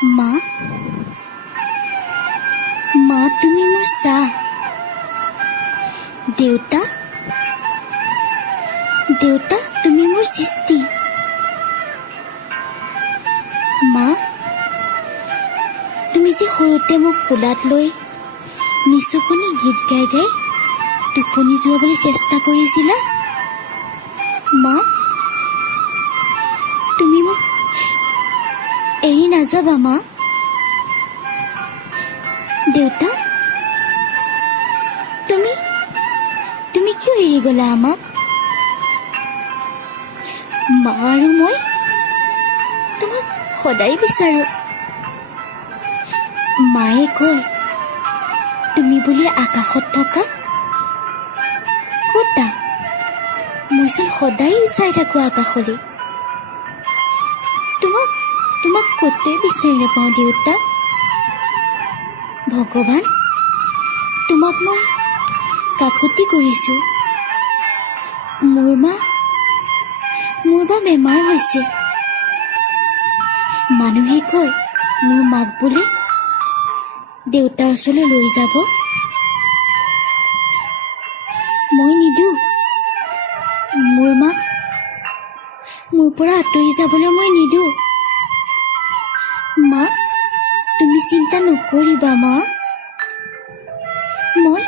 মা, মা তুমি মোৰ চাহ। দেউতা, দেউতা তুমি মোৰ সৃষ্টি। মা, তুমি যে সৰুতে মোক কোলাত লৈ নিচুকনি গীত গাই গাই টোপনি যোৱাবলৈ চেষ্টা কৰিছিলা। মা, তুমি মোক এৰি নাযাবা মা। দেউতা, তুমি কিয় এৰি গলা আমাক? মা আৰু মই তোমাক সদায় বিচাৰো। মায়ে কয় তুমি বুলি আকাশত থকা কতা। মইচোন সদায় চাই থাকো আকাশলৈ। তোমাক কতোৱে বিচাৰি নাপাওঁ দেউতা। ভগৱান, তোমাক মই কাকুতি কৰিছো। মোৰ বা বেমাৰ হৈছে। মানুহে কয় মোৰ মাক বোলে দেউতাৰ ওচৰলৈ লৈ যাব। মই নিদিওঁ। মোৰ মাক মোৰ পৰা আঁতৰি যাবলৈ মই নিদিওঁ। মা, তুমি চিন্তা নকৰিবা মা। মই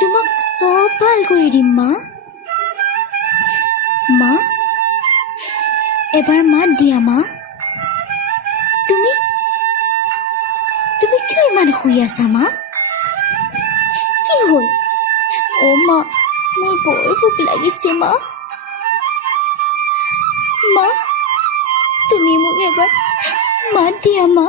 তোমাক চব ভাল কৰি দিম মা। মা, এবাৰ মাত দিয়া মা। তুমি কিয় ইমান শুই আছা মা? কি হ'ল? অ' মা, মোৰ বৰ ভোক লাগিছে মা। মা, তুমি মোক এবাৰ মাত দিয়া মা।